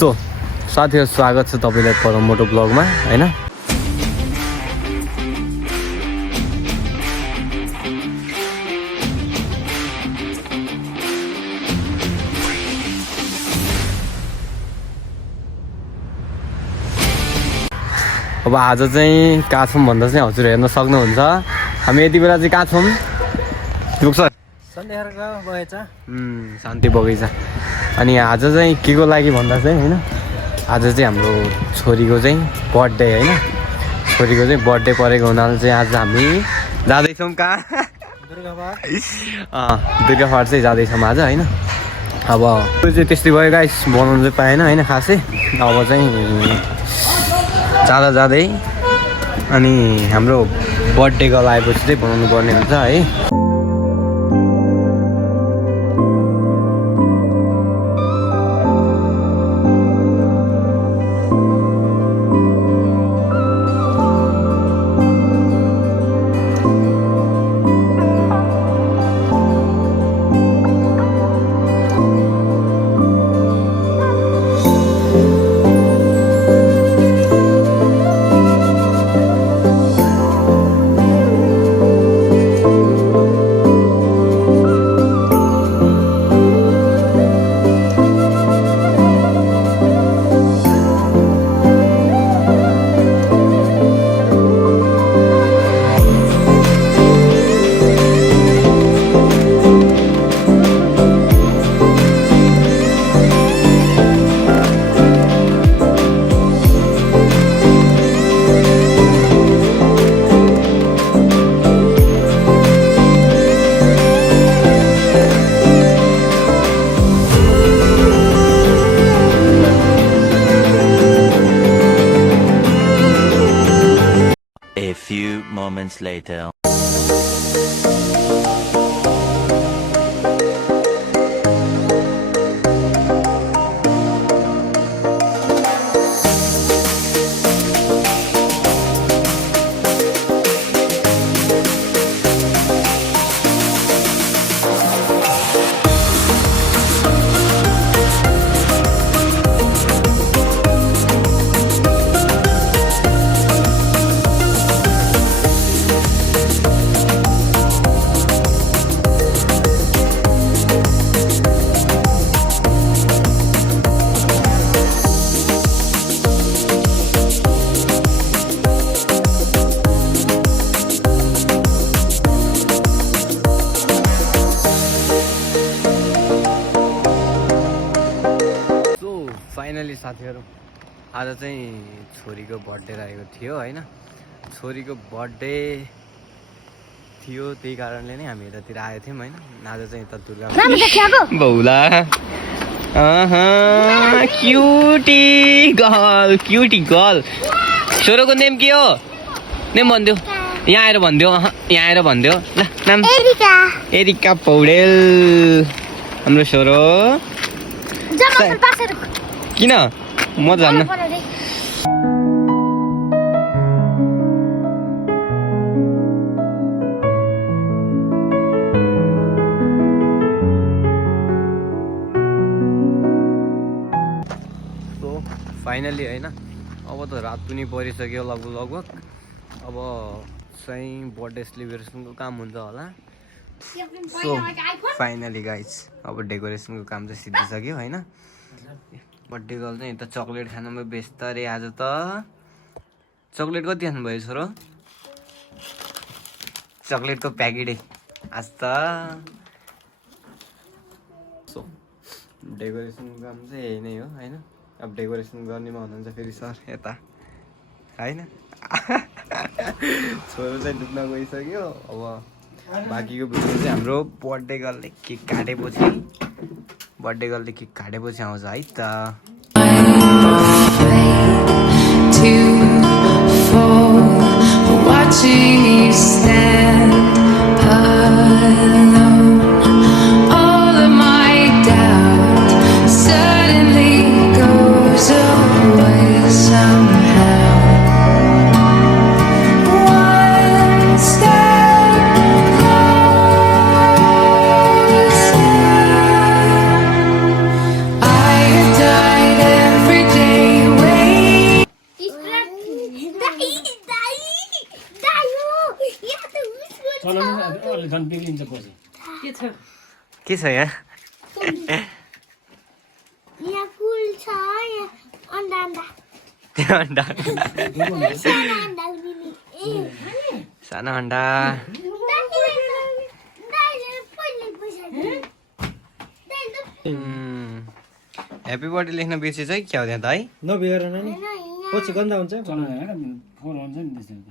So साथीहरु स्वागत छ तपाईलाई परम मोटो ब्लगमा हैन। अब आज चाहिँ कहाँ छौँ भन्दा चाहिँ हजुर हेर्न सक्नुहुन्छ हामी यति बेला चाहिँ कहाँ छौँ शान्ति बगैँचा। अनि आज चाहिँ के को लागि भन्दा चाहिँ हैन, आज चाहिँ हाम्रो छोरीको चाहिँ बर्थडे हैन, छोरीको चाहिँ बर्थडे परेको हुनाले चाहिँ आज हामी जाँदैछौँ कहाँ दुर्गापाट चाहिँ जाँदैछौँ आज हैन। अब त्यो चाहिँ त्यस्तै भयो गाइस, बनाउनु चाहिँ पाएन हैन खासै। अब चाहिँ जाँदा जाँदै अनि हाम्रो बर्थडे गर्ल आएपछि चाहिँ बनाउनु पर्ने हुन्छ है। A few moments later. Finally साथीहरु आज चाहिँ छोरीको बर्थडे रहेको थियो हैन। छोरीको बर्थडे थियो त्यही कारणले नै हामी यतातिर आएको थियौँ हैन। आज चाहिँ यता दुर्गा बौला क्युटी गर्ल छोरोको नेम के हो? नेम भन्दियो, यहाँ आएर भन्दियो, यहाँ आएर भन्दियो ल। नाम एरिका पौडेल हाम्रो छोरो। किन म जान्न। फाइनली हैन, अब त रात पनि परिसक्यो लगभग। अब चाहिँ बर्थडे सेलिब्रेसनको काम हुन्छ होला। सो फाइनली गाइज अब डेकोरेसनको काम चाहिँ सिद्धिसक्यो हैन। बर्थडे गर्ल चाहिँ यता चक्लेट खानुमा व्यस्त अरे आज त। चक्लेट कति खानुभयो छोरो? चक्लेटको प्याकेटै आज त। सो डेकोरेसनको काम चाहिँ यही नै हो हैन। अब डेकोरेसन गर्नेमा हुनुहुन्छ फेरि सर यता हैन। छोरो चाहिँ डुब्न गइसक्यो। अब बाँकीको भिडियो चाहिँ हाम्रो बर्थडे गर्लले केक काटेपछि आउँछ है त। I have died every झन् बिग्रिन्छ पछि के छ यहाँ यहाँ फुल छ यहाँ अन्डा अन्डा त्यो अन्डा सानो अन्डा उनीले सानो अन्डा ह्याप्पी बर्थडे लेख्न बिर्सेछ है क्या हो त्यहाँ त है नबिगार नि पछि गन्दा हुन्छ चलाउनु होइन फोहोर हुन्छ नि त्यसरी त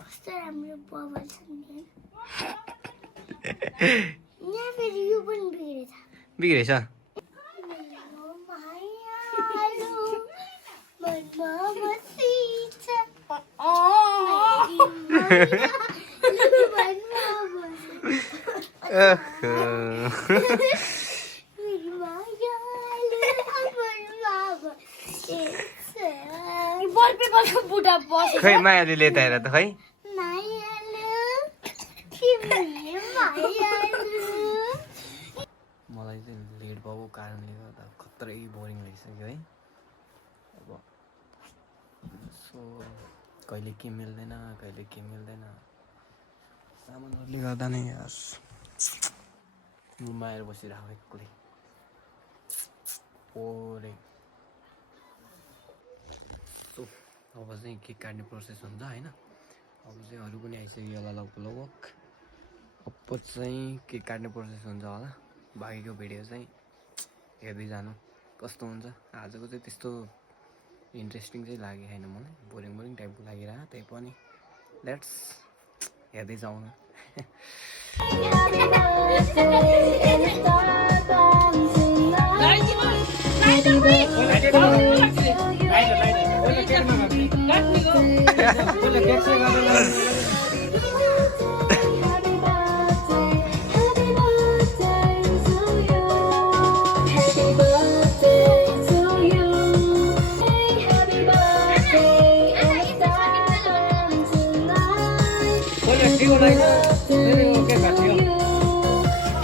कस्तो राम्रो बबल छ नि यहाँ फेरि यो पनि बिग्रेछ बिग्रेछ खै मायाले लेता हेर त खै मलाई चाहिँ लेट भएको कारणले गर्दा खत्रै बोरिङ लागिसक्यो है अब सो कहिले के मिल्दैन सामानहरूले गर्दा नै यार रुममा आएर बसिरहेको एक्लै बोरिङ सो अब चाहिँ केक काट्ने प्रोसेस हुन्छ होइन अब चाहिँ अरू पनि आइसक्यो होला लगभग अब चाहिँ केक काट्ने प्रोसेस हुन्छ होला बाँकीको भिडियो चाहिँ हेर्दै जानु कस्तो हुन्छ आजको चाहिँ त्यस्तो इन्ट्रेस्टिङ चाहिँ लागेको छैन मलाई बोरिङ टाइपको लागिरहेको त्यही पनि लेट्स हेर्दै जाउँ न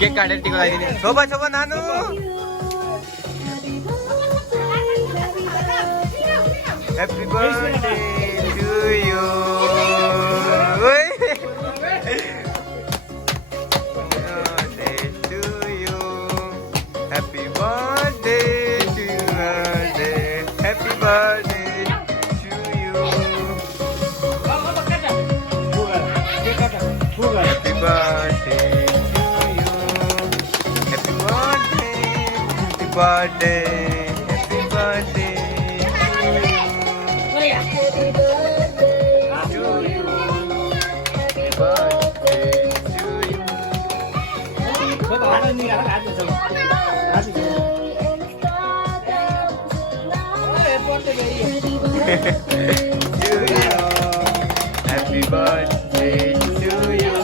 केक काटेर टिको लगाइदिने छोपा नानु happy birthday to you happy birthday to happy birthday to you happy birthday birthday, happy birthday to you. Happy birthday to you. Happy birthday to you.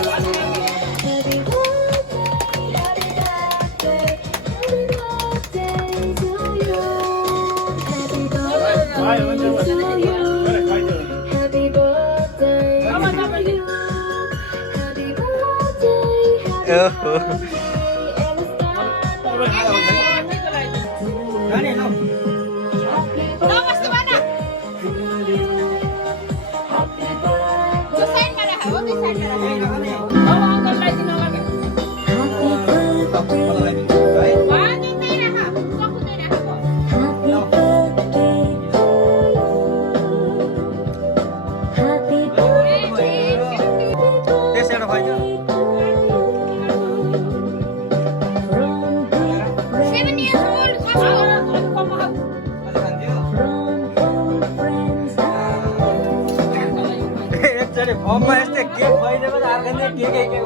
फर्ममा यस्तै केक खुवाइदिएको त अर्को नै केक अघि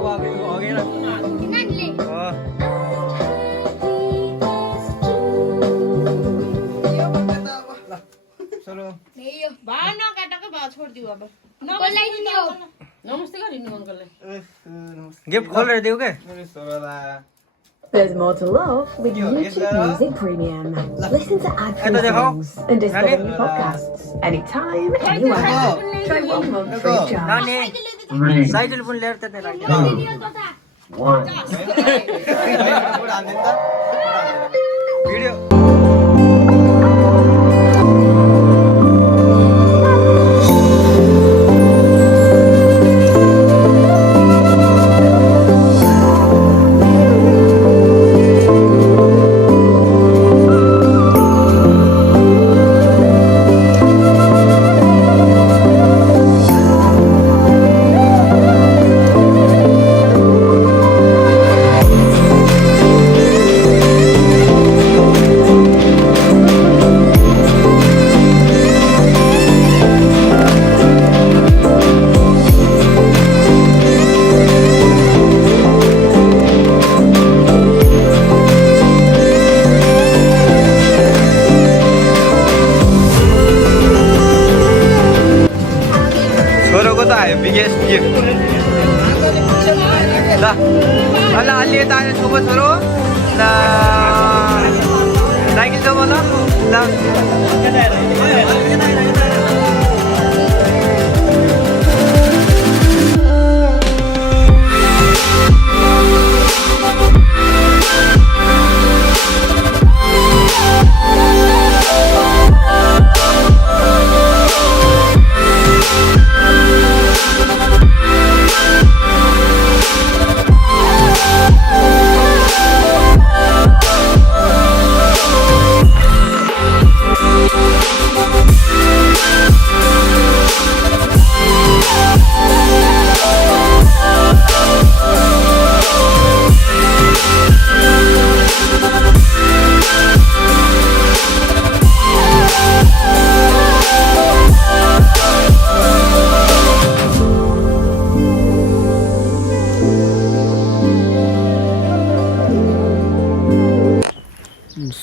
गिफ्ट खोलेर दिऊ क्या There's more to love with YouTube Music Premium. Listen to ad-free songs and discover new podcasts anytime, anywhere. Try 1 month free of charge. Cycle पनि ल्याएर त भिडियो बिगेस्ट गिफ्ट ल ल अलि यता आएर छोपो छोरो ल साइकल छोपो ल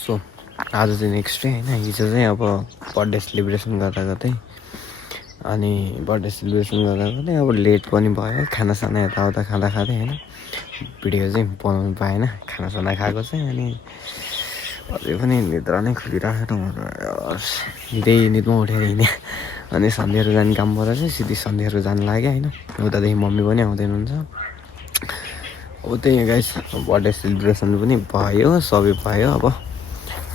सो आज चाहिँ नेक्स्ट डे होइन हिजो चाहिँ अब बर्थडे सेलिब्रेसन गर्दा गर्दै अनि बर्थडे सेलिब्रेसन गर्दा गर्दै अब लेट पनि भयो खानासाना यताउता खाँदा खाँदै होइन भिडियो चाहिँ बनाउनु पाएन खानासाना खाएको चाहिँ अनि अझै पनि निद्रा नै खुलिरहेको त्यही निदमा उठेर हिँडेँ अनि सन्ध्याहरू जाने कामबाट चाहिँ सिधै सन्ध्याहरू जानु लाग्यो होइन उतादेखि मम्मी पनि आउँदैन हुन्छ अब त्यही गाइस बर्थडे सेलिब्रेसन पनि भयो सबै भयो अब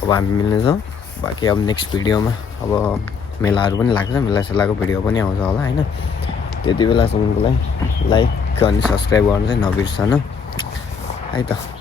हामी मिल्नेछौँ बाँकी अब नेक्स्ट भिडियोमा अब मेलाहरू पनि लाग्छ मेलासेलाको भिडियो पनि आउँछ होला होइन त्यति बेलासम्मको लागि लाइक अनि सब्सक्राइब गर्नु चाहिँ नबिर्सनु है त।